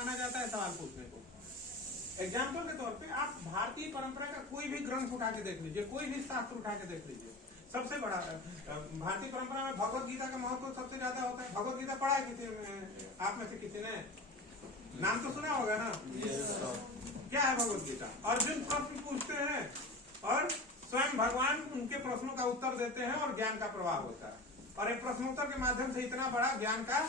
माना जाता है सवाल पूछने को। एग्जाम्पल के तौर पे आप भारतीय परंपरा का कोई भी ग्रंथ उठा के देख लीजिए, कोई भी शास्त्र उठा के देख लीजिए, सबसे बड़ा भारतीय परंपरा में भगवत गीता का महत्व सबसे ज्यादा होता है। भगवत गीता पढ़ा है किसी आप में से किसी ने? नाम तो सुना होगा ना। क्या है भगवत गीता? अर्जुन प्रश्न पूछते हैं और स्वयं भगवान उनके प्रश्नों का उत्तर देते हैं और ज्ञान का प्रवाह होता है। और एक प्रश्नोत्तर के माध्यम से इतना बड़ा ज्ञान का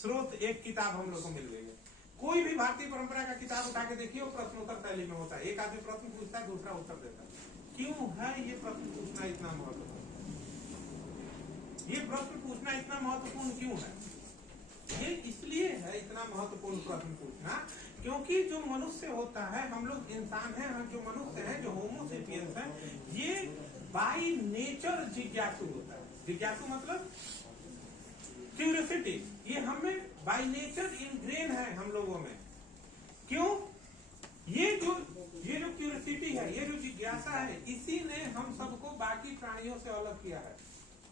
स्रोत एक किताब हम लोग को मिल गई है। कोई भी भारतीय परंपरा का किताब उठा के देखिए, वो प्रश्नोत्तर शैली में होता है। एक आदमी प्रश्न पूछता है, दूसरा उत्तर देता है। क्यों है ये प्रश्न पूछना इतना महत्वपूर्ण? ये प्रश्न पूछना इतना महत्वपूर्ण क्यों है? ये इसलिए है इतना महत्वपूर्ण प्रश्न पूछना, क्योंकि जो मनुष्य होता है, हम लोग इंसान हैं, हम जो मनुष्य हैं, जो होमो सेपियंस हैं, ये बाय नेचर जिज्ञासु होता है। जिज्ञासु मतलब क्यूरियोसिटी, ये हमें बाय नेचर इनग्रेन है हम लोगों में। क्यों? ये जो क्यूरियोसिटी है, ये जो जिज्ञासा है, इसी ने हम सबको बाकी प्राणियों से अलग किया है।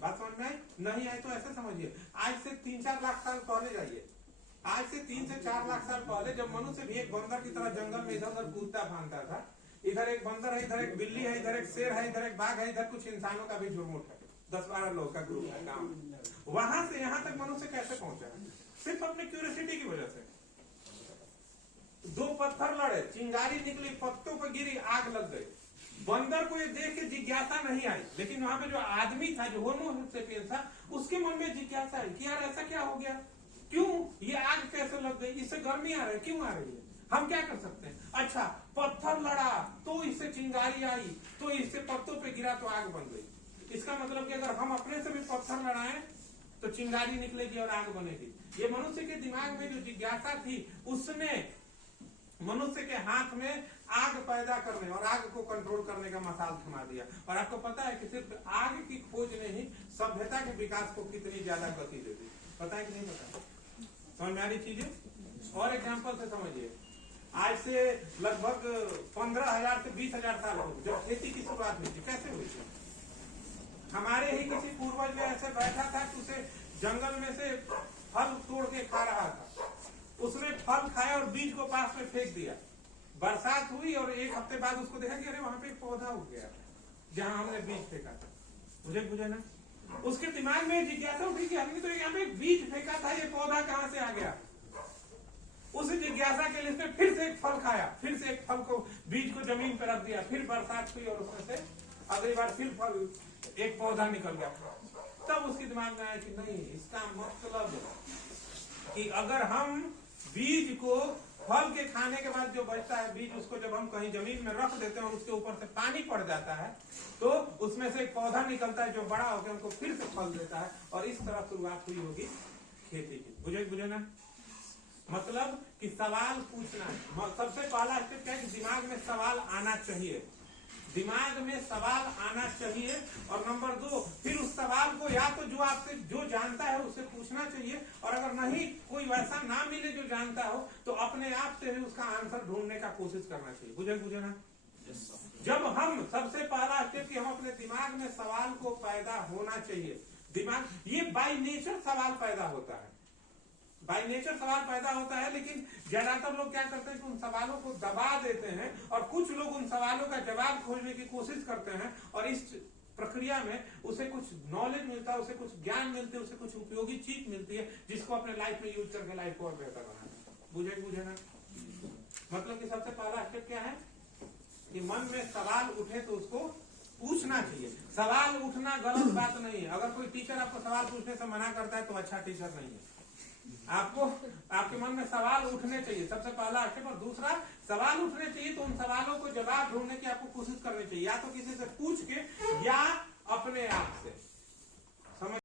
बात समझ में आई? नहीं आई तो ऐसे समझिए, आज से 3-4 लाख साल पहले जाइए। आज से 3 से 4 लाख साल पहले जब मनुष्य भी एक बंदर की तरह जंगल में इधर उधर कूदता फांदता था, इधर एक बंदर है, इधर एक बिल्ली है, इधर एक शेर है, इधर एक बाघ है, इधर कुछ इंसानों का भी झुरमुट है, 10-12 लोग का ग्रुप है गाँव। वहां से यहाँ तक मनुष्य कैसे पहुंचा? सिर्फ अपनी क्यूरियोसिटी की वजह से। 2 पत्थर लड़े, चिंगारी निकली, पत्तों पर गिरी, आग लग गई। बंदर को ये देख के जिज्ञासा नहीं आई, लेकिन वहां पे जो आदमी था, जो होमो सेपियंस था, उसके मन में जिज्ञासा आई कि यार ऐसा क्या हो गया? क्यों ये आग कैसे लग गई? इससे गर्मी आ रही है, क्यों आ रही है? हम क्या कर सकते हैं? अच्छा, पत्थर लड़ा तो इससे चिंगारी आई, तो इससे पत्तों पे गिरा तो आग बन गई। इसका मतलब कि अगर हम अपने से भी पत्थर लड़ाएं तो चिंगारी निकलेगी और आग बनेगी। ये मनुष्य के दिमाग में जो जिज्ञासा थी, उसने मनुष्य के हाथ में आग पैदा करने और आग को कंट्रोल करने का मसाल थमा दिया। और आपको पता है कि सिर्फ आग की खोज ने ही सभ्यता के विकास को कितनी ज्यादा गति दे दी। पता है कि नहीं पता? समझ में आ रही चीजें? और एग्जाम्पल से समझिए, आज से लगभग 15,000 से 20,000 साल हो जब खेती की शुरुआत हुई थी, कैसे हुई थी? हमारे ही किसी पूर्वज ने ऐसे बैठा था कि उसे जंगल में से फल तोड़ के खा रहा था। उसने फल खाया और बीज को पास में फेंक दिया। बरसात हुई और 1 हफ्ते बाद उसको देखा कि अरे वहां पे एक पौधा उग गया जहां हमने बीज फेंका था। मुझे ना, उसके दिमाग में जिज्ञासा उठी कि हमने तो यहाँ पे एक बीज फेंका था, ये पौधा कहाँ से आ गया? उस जिज्ञासा के लिए फिर से एक फल खाया, फिर से एक फल को, बीज को जमीन पर रख दिया, फिर बरसात हुई और उसमें से अगली बार फिर फल, एक पौधा निकल गया। तब उसके दिमाग में आया कि नहीं, इसका मतलब कि अगर हम बीज को, फल के खाने के बाद जो बचता है बीज, उसको जब हम कहीं जमीन में रख देते हैं और उसके ऊपर से पानी पड़ जाता है, तो उसमें से एक पौधा निकलता है जो बड़ा होकर हमको फिर से फल देता है। और इस तरह शुरुआत हुई होगी खेती की। बुझे ना? मतलब कि सवाल पूछना है। सबसे पहला स्टेप क्या है कि दिमाग में सवाल आना चाहिए। दिमाग में सवाल आना चाहिए। और नंबर 2, फिर उस सवाल को या तो जो आपसे जो जानता है उससे पूछना चाहिए, और अगर नहीं कोई वैसा ना मिले जो जानता हो, तो अपने आप से भी उसका आंसर ढूंढने का कोशिश करना चाहिए। बुझे ना? जब हम, सबसे पहला स्टेप कि हम अपने दिमाग में सवाल को पैदा होना चाहिए। दिमाग, ये बाय नेचर सवाल पैदा होता है, बाय नेचर सवाल पैदा होता है। लेकिन ज्यादातर लोग क्या करते हैं कि उन सवालों को दबा देते हैं, और कुछ लोग उन सवालों का जवाब खोजने की कोशिश करते हैं, और इस प्रक्रिया में उसे कुछ नॉलेज मिलता है, उसे कुछ ज्ञान मिलते हैं, उसे कुछ उपयोगी चीज मिलती है, जिसको अपने लाइफ में यूज करके लाइफ को और बेहतर बनाना। बुझे ना? मतलब कि सबसे पहला स्टेप क्या है कि मन में सवाल उठे तो उसको पूछना चाहिए। सवाल उठना गलत बात नहीं है। अगर कोई टीचर आपको सवाल पूछने से मना करता है तो अच्छा टीचर नहीं है। आपको, आपके मन में सवाल उठने चाहिए, सबसे पहला स्टेप। और दूसरा, सवाल उठने चाहिए तो उन सवालों को जवाब ढूंढने की आपको कोशिश करनी चाहिए, या तो किसी से पूछ के या अपने आप से।